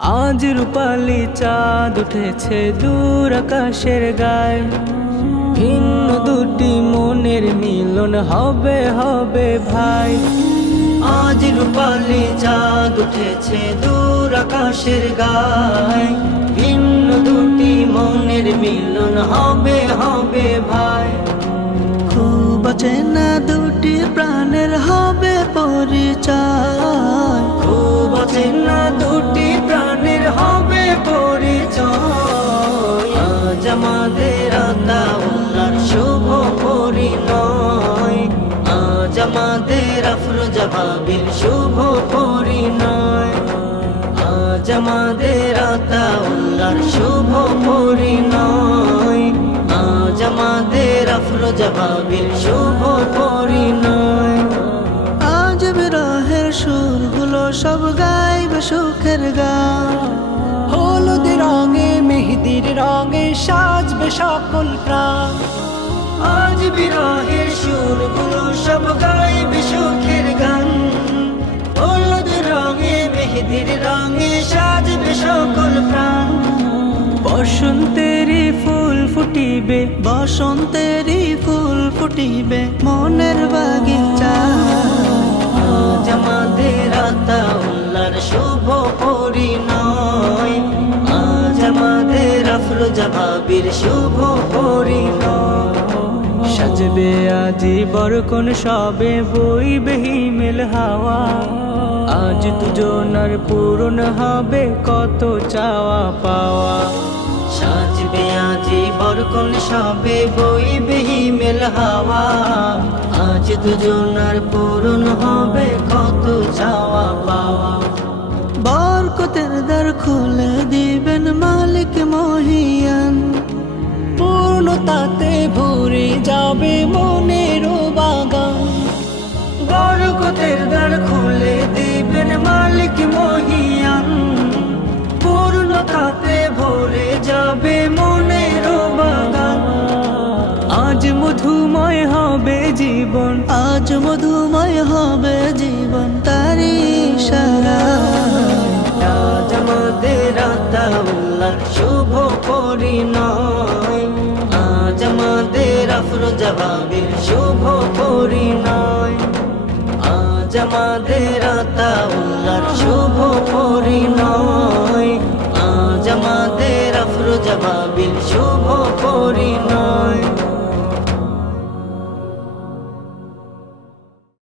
আজ রূপালি চাঁদ উঠেছে দূর আকাশের গায়ে, ভিন্ন দুটি মনের মিলন হবে হবে ভাই। আজ রূপালি চাঁদ উঠেছে দূর আকাশের গায়ে, ভিন্ন দুটি মনের মিলন হবে হবে ভাই। খুব চেনা দুটি প্রাণের হবে পরিচয়, খুব চেনা দুটি প্রাণের হবে পরিচয়। আজ আমাদের আতাউল্লাহর শুভ পরিণয়, আজ আমাদের আফরোজা ভাবির শুভ পরিণয়, আজ আমাদের আতাউল্লাহর শুভ পরিণয়, আজ আমাদের আফরোজা ভাবির শুভ পরিণয়। আজ বিরহের সুরগুলো সব গাইবে সুখের গান, হলুদ রঙে মেহেদির রঙে সাজবে সকল প্রাণ। আজ বিরহের সুরগুলো সব গাইবে সুখের গান, হলুদ রঙে মেহেদির রঙে সাজবে সকল প্রাণ। বসন্তেরই ফুল ফুটিবে, বসন্তেরই ফুল ফুটিবে মনের বাগিচা। আজ আমাদের আতাউল্লাহর শুভ পরিণয়, আজ আমাদের আফরোজা ভাবির শুভ পরিণয়। সাজবে আজি বরকন সবে বইবে হিমেল হাওয়া, আজ দুজনার পূরণ হবে কত চাওয়া পাওয়া। সাজবে আজি বরকন সবে বইবে হিমেল হাওয়া, আজ দুজনার পূরণ হবে কত চাওয়া পাওয়া। বরকতের দ্বার খুলে দিবেন মালিক মহিয়ান, পূর্ণতাতে ভরে যাবে মনের বাগান। বরকতের দ্বার খুলে দিবেন মালিক মহিয়ান, পূর্ণতাতে ভরে যাবে মনের বাগান। আজ মধুময় হবে জীবন, আজ মধুময় হবে জীবন তারি ইশারায়। আজ আমাদের আতাউল্লাহর শুভ পরিণয়, আজ আমাদের আফরোজা ভাবির শুভ পরিণয়, আজ আমাদের আতাউল্লাহর শুভ পরিণয়, আজ আমাদের আফরোজা ভাবির শুভ পরিণয়।